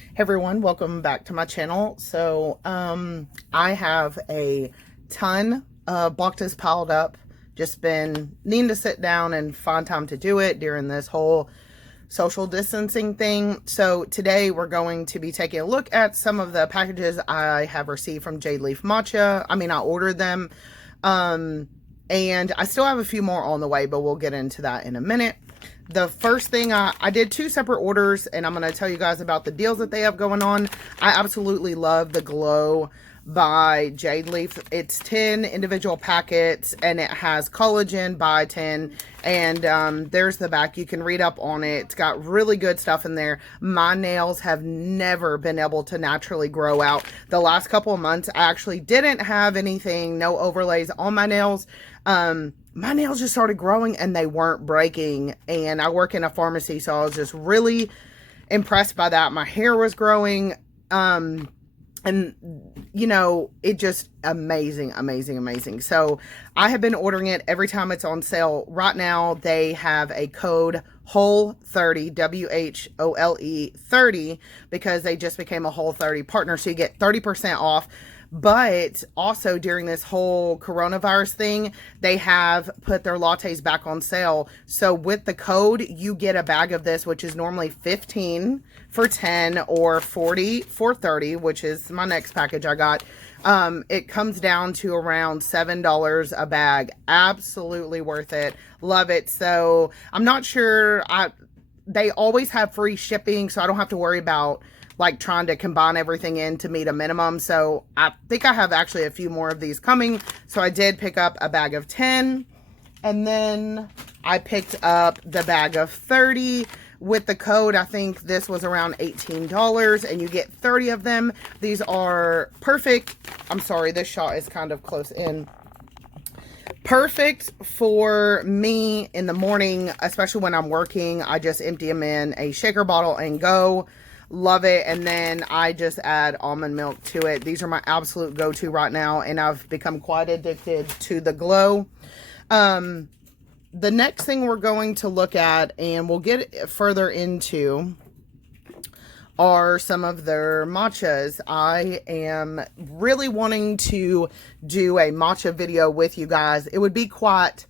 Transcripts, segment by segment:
Hey everyone, welcome back to my channel. I have a ton of boxes piled up. Just been needing to sit down and find time to do it during this whole social distancing thing. So today we're going to be taking a look at some of the packages I have received from Jade Leaf Matcha. I ordered them. And I still have a few more on the way, but we'll get into that in a minute. The first thing, I did two separate orders, and I'm going to tell you guys about the deals that they have going on. I absolutely love the Glow by Jade Leaf. It's 10 individual packets, and it has collagen by 10. And there's the back. You can read up on it. It's got really good stuff in there. My nails have never been able to naturally grow out. The last couple of months, I actually didn't have anything, no overlays on my nails. My nails just started growing and they weren't breaking. And I work in a pharmacy, so I was just really impressed by that. My hair was growing. And you know, it just amazing. So I have been ordering it every time it's on sale. Right now they have a code WHOLE30, WHOLE 30, because they just became a Whole30 partner, so you get 30% off. But also during this whole coronavirus thing, they have put their lattes back on sale. So with the code, you get a bag of this, which is normally 15 for 10 or 40 for 30, which is my next package I got. It comes down to around $7 a bag. Absolutely worth it. Love it. So I'm not sure. They always have free shipping, so I don't have to worry about like trying to combine everything in to meet a minimum. So I think I have actually a few more of these coming. So I did pick up a bag of 10, and then I picked up the bag of 30. With the code, I think this was around $18, and you get 30 of them. These are perfect. I'm sorry, this shot is kind of close in. Perfect for me in the morning, especially when I'm working. I just empty them in a shaker bottle and go. Love it. And then I just add almond milk to it. These are my absolute go-to right now, and I've become quite addicted to the Glow. The next thing we're going to look at, and we'll get further into, are some of their matchas. I am really wanting to do a matcha video with you guys. It would be quite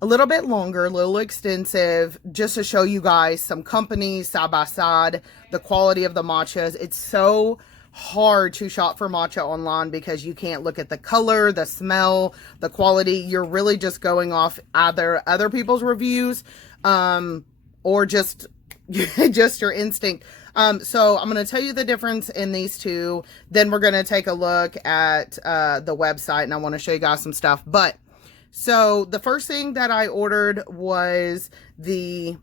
a little bit longer, a little extensive, just to show you guys some companies side by side, the quality of the matchas. It's so hard to shop for matcha online because you can't look at the color, the smell, the quality. You're really just going off either other people's reviews, or just your instinct. So I'm going to tell you the difference in these two. Then we're going to take a look at the website, and I want to show you guys some stuff. So the first thing that I ordered was the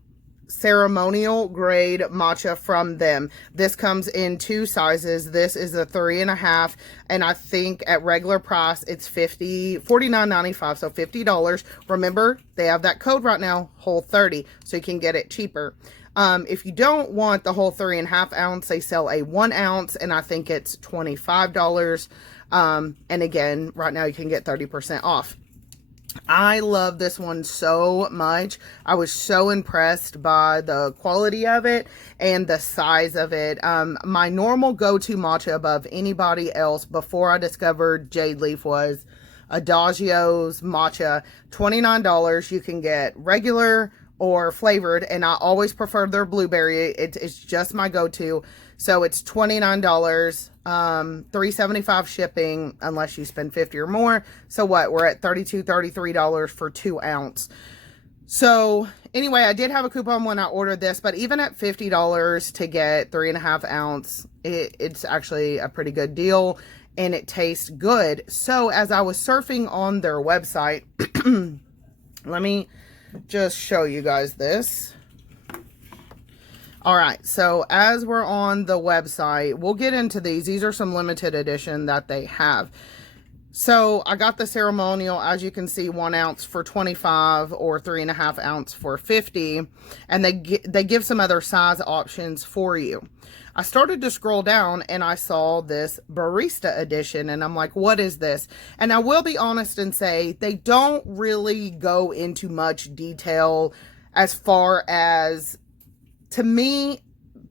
ceremonial grade matcha from them. This comes in two sizes. This is a 3.5, and I think at regular price it's $49.95, so $50. Remember, they have that code right now, Whole30, so you can get it cheaper. If you don't want the whole 3.5 ounce, they sell a 1 ounce, and I think it's $25. And again, right now you can get 30% off. I love this one so much. I was so impressed by the quality of it and the size of it. My normal go-to matcha above anybody else before I discovered Jade Leaf was Adagio's matcha. $29. You can get regular or flavored, and I always prefer their blueberry. It's just my go-to. So it's $29, $3.75 shipping unless you spend $50 or more. So what? We're at $32, $33 for 2 ounce. So anyway, I did have a coupon when I ordered this, but even at $50 to get 3.5 ounce, it's actually a pretty good deal, and it tastes good. So as I was surfing on their website, let me just show you guys this. All right, so as we're on the website, we'll get into these. These are some limited edition that they have. So I got the ceremonial, as you can see, 1 ounce for $25 or 3.5 ounce for $50, and they give some other size options for you. I started to scroll down and I saw this barista edition, and I'm like, what is this? And I will be honest and say they don't really go into much detail as far as, to me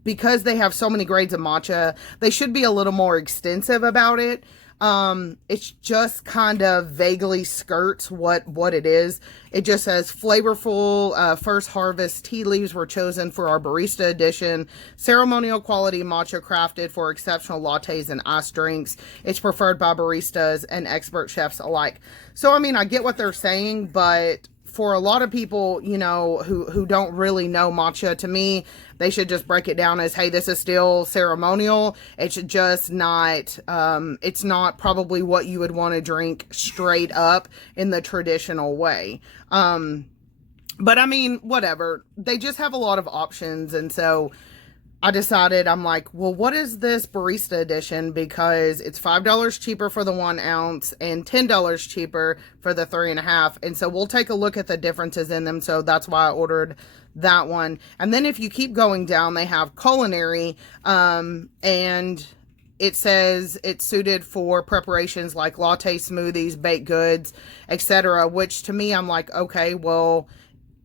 because they have so many grades of matcha, they should be a little more extensive about it. It's just kind of vaguely skirts what it is. It just says flavorful, first harvest tea leaves were chosen for our barista edition. Ceremonial quality matcha crafted for exceptional lattes and iced drinks. It's preferred by baristas and expert chefs alike. So, I mean, I get what they're saying, but for a lot of people, you know, who don't really know matcha, to me, they should just break it down as, hey, this is still ceremonial. It's just not, it's not probably what you would want to drink straight up in the traditional way. But I mean, whatever. They just have a lot of options. And so I decided, I'm like, well, what is this barista edition? Because it's $5 cheaper for the 1 ounce and $10 cheaper for the 3.5. And so we'll take a look at the differences in them. So that's why I ordered that one. And then if you keep going down, they have culinary, and it says it's suited for preparations like latte, smoothies, baked goods, etc. Which to me, I'm like, okay, well,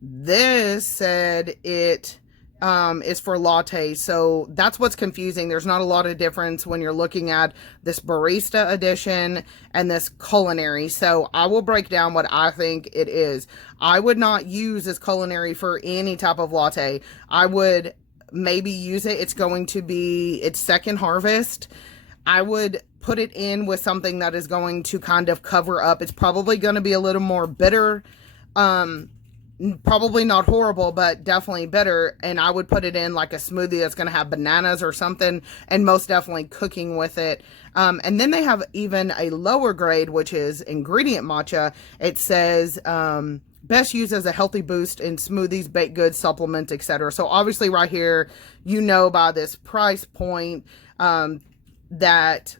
this said it is for lattes. So that's what's confusing. There's not a lot of difference when you're looking at this barista edition and this culinary. So I will break down what I think it is. I would not use this culinary for any type of latte. I would maybe use it. It's going to be its second harvest. I would put it in with something that is going to kind of cover up. It's probably going to be a little more bitter. Probably not horrible, but definitely bitter. And I would put it in like a smoothie that's going to have bananas or something, and most definitely cooking with it. And then they have even a lower grade, which is ingredient matcha. It says, best used as a healthy boost in smoothies, baked goods, supplements, etc. So obviously right here, you know, by this price point, that,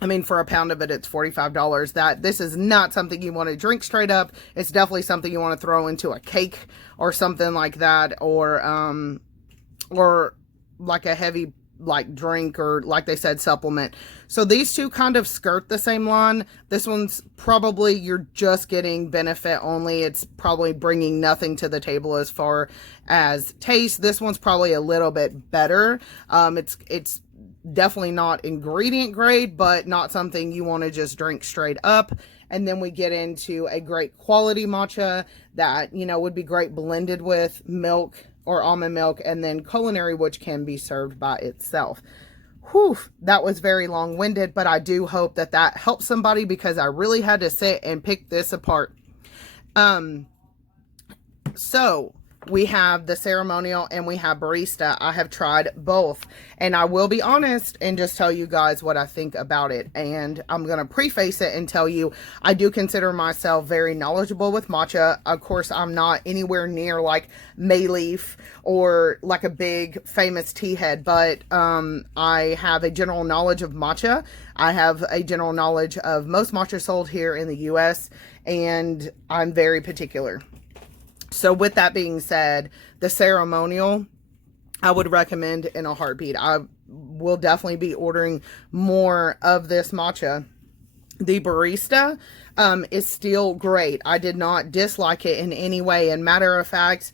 I mean, for a pound of it, it's $45. That this is not something you want to drink straight up. It's definitely something you want to throw into a cake or something like that, or like a heavy like drink, or like they said, supplement. So these two kind of skirt the same line. This one's probably, you're just getting benefit only. It's probably bringing nothing to the table as far as taste. This one's probably a little bit better. It's definitely not ingredient grade, but not something you want to just drink straight up. And then we get into a great quality matcha that, you know, would be great blended with milk or almond milk, and then culinary, which can be served by itself. Whew, that was very long-winded, but I do hope that that helps somebody, because I really had to sit and pick this apart. So we have the ceremonial and we have barista. I have tried both, and I will be honest and just tell you guys what I think about it. And I'm going to preface it and tell you, I do consider myself very knowledgeable with matcha. Of course, I'm not anywhere near like May Leaf or like a big famous tea head, but I have a general knowledge of matcha. I have a general knowledge of most matcha sold here in the US, and I'm very particular. So with that being said, the ceremonial, I would recommend in a heartbeat. I will definitely be ordering more of this matcha. The barista is still great. I did not dislike it in any way. And matter of fact,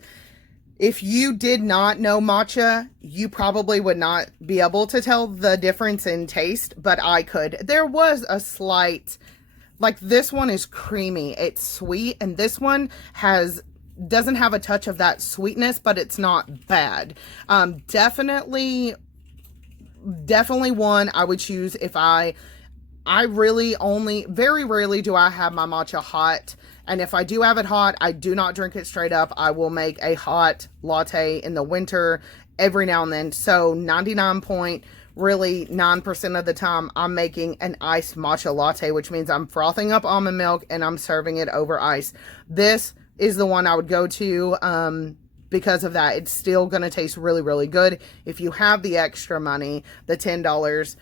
if you did not know matcha, you probably would not be able to tell the difference in taste, but I could. There was a slight, like this one is creamy, it's sweet, and this one doesn't have a touch of that sweetness, but it's not bad. Definitely one I would choose if I really only, very rarely do I have my matcha hot. And if I do have it hot, I do not drink it straight up. I will make a hot latte in the winter every now and then. So 99% of the time, I'm making an iced matcha latte, which means I'm frothing up almond milk and I'm serving it over ice. This is the one I would go to because of that. It's still going to taste really, really good. If you have the extra money, the $10,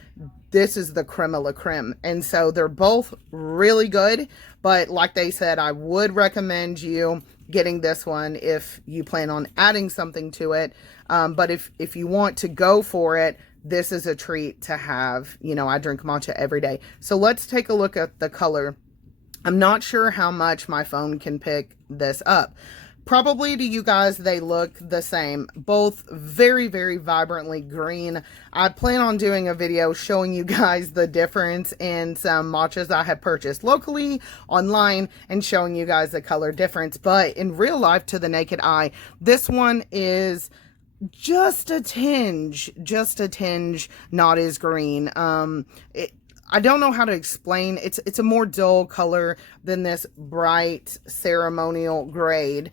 this is the creme de la creme. And so they're both really good. But like they said, I would recommend you getting this one if you plan on adding something to it. But if you want to go for it, this is a treat to have. You know, I drink matcha every day. So let's take a look at the color. I'm not sure how much my phone can pick this up, Probably to you guys, they look the same. Both very, very vibrantly green. I plan on doing a video showing you guys the difference in some matchas I have purchased locally, online, and showing you guys the color difference. But in real life, to the naked eye, this one is just a tinge not as green. I don't know how to explain. It's a more dull color than this bright ceremonial grade.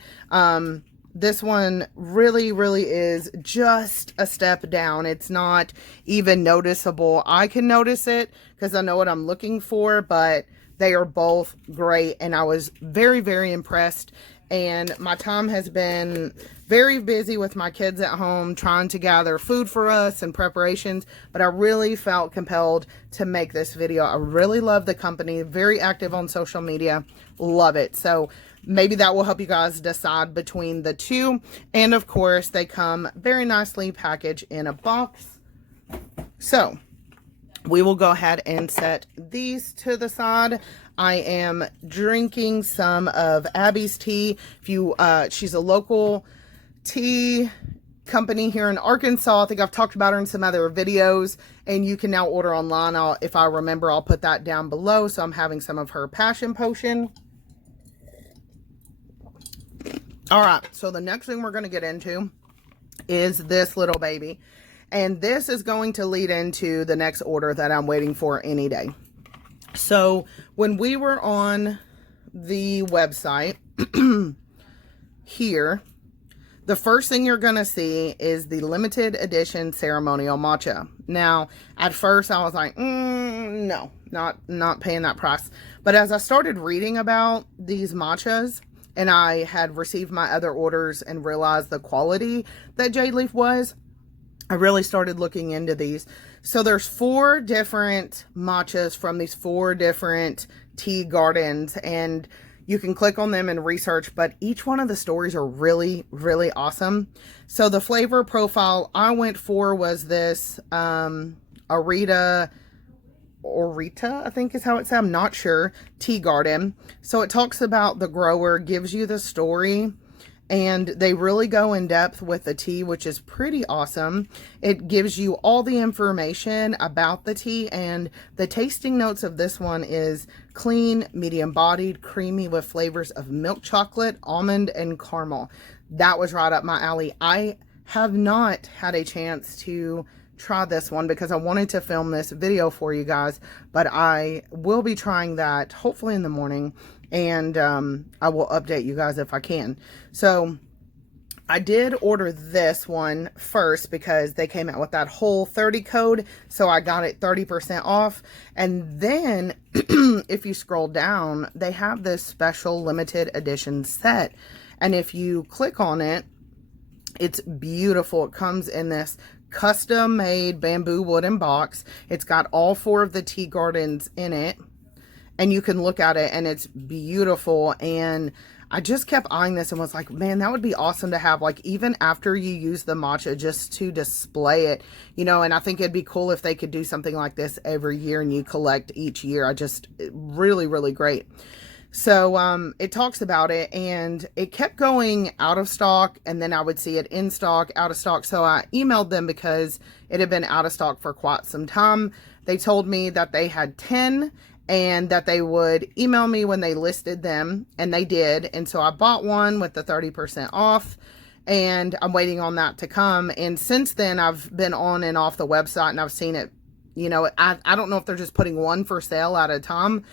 This one really, really is just a step down. It's not even noticeable. I can notice it because I know what I'm looking for, but they are both great, and I was very, very impressed. And my time has been very busy with my kids at home, trying to gather food for us and preparations, but I really felt compelled to make this video. I really love the company, very active on social media, love it. So maybe that will help you guys decide between the two. And of course, they come very nicely packaged in a box. So we will go ahead and set these to the side. I am drinking some of Abbis tea. If you, she's a local tea company here in Arkansas. I think I've talked about her in some other videos, and you can now order online. If I remember, I'll put that down below. So I'm having some of her passion potion. All right, so the next thing we're going to get into is this little baby. And this is going to lead into the next order that I'm waiting for any day. So when we were on the website here, the first thing you're going to see is the limited edition ceremonial matcha. Now, at first I was like, no, not paying that price. But as I started reading about these matchas, and I had received my other orders and realized the quality that Jade Leaf was, I really started looking into these. So there's 4 different matchas from these 4 different tea gardens, and you can click on them and research, but each one of the stories are really, really awesome. So the flavor profile I went for was this Orita, I think is how it's said, I'm not sure, tea garden. So it talks about the grower, gives you the story, and they really go in depth with the tea, which is pretty awesome. It gives you all the information about the tea, and the tasting notes of this one is clean, medium bodied, creamy with flavors of milk chocolate, almond, and caramel. That was right up my alley. I have not had a chance to try this one because I wanted to film this video for you guys, but I will be trying that hopefully in the morning, and I will update you guys if I can. So I did order this one first because they came out with that whole 30 code, so I got it 30% off. And then if you scroll down, they have this special limited edition set, and if you click on it, it's beautiful. It comes in this custom made bamboo wooden box. It's got all 4 of the tea gardens in it, and you can look at it, and it's beautiful. And I just kept eyeing this and was like, man, that would be awesome to have, like, even after you use the matcha, just to display it, you know. And I think it'd be cool if they could do something like this every year and you collect each year. Really, really great. So it talks about it, and it kept going out of stock, and then I would see it in stock, out of stock. So I emailed them because it had been out of stock for quite some time. They told me that they had 10 and that they would email me when they listed them, and they did. And so I bought one with the 30% off, and I'm waiting on that to come. And since then, I've been on and off the website, and I've seen it. You know, I don't know if they're just putting one for sale at a time.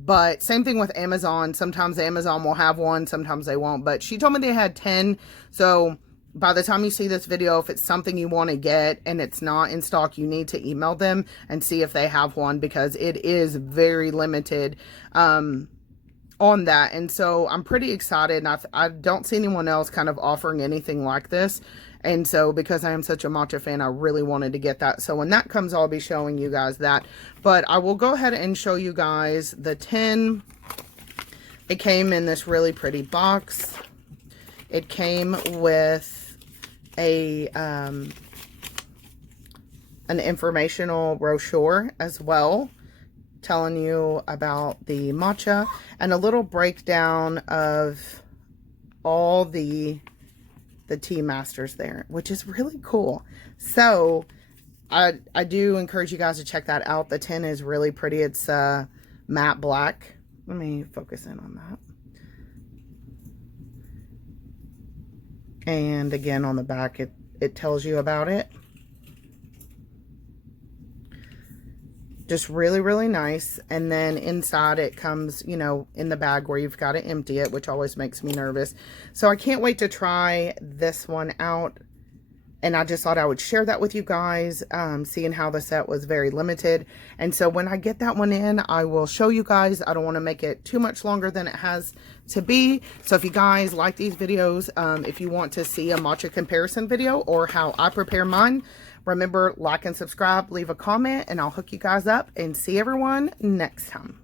But same thing with Amazon. Sometimes Amazon will have one, sometimes they won't. But she told me they had 10. So by the time you see this video, if it's something you want to get and it's not in stock, you need to email them and see if they have one, because it is very limited on that. And so I'm pretty excited, and I don't see anyone else kind of offering anything like this. And so because I am such a matcha fan, I really wanted to get that. So when that comes, I'll be showing you guys that. But I will go ahead and show you guys the tin. It came in this really pretty box. It came with a an informational brochure as well, telling you about the matcha, and a little breakdown of all the tea masters there, which is really cool. So I do encourage you guys to check that out. The tin is really pretty. It's matte black. Let me focus in on that. And again, on the back, it tells you about it. Just really, really nice. And then inside it comes, you know, in the bag where you've got to empty it, which always makes me nervous. So I can't wait to try this one out. And I just thought I would share that with you guys, seeing how the set was very limited. And so when I get that one in, I will show you guys. I don't want to make it too much longer than it has to be. So if you guys like these videos, if you want to see a matcha comparison video or how I prepare mine, remember, like and subscribe, leave a comment, and I'll hook you guys up and see everyone next time.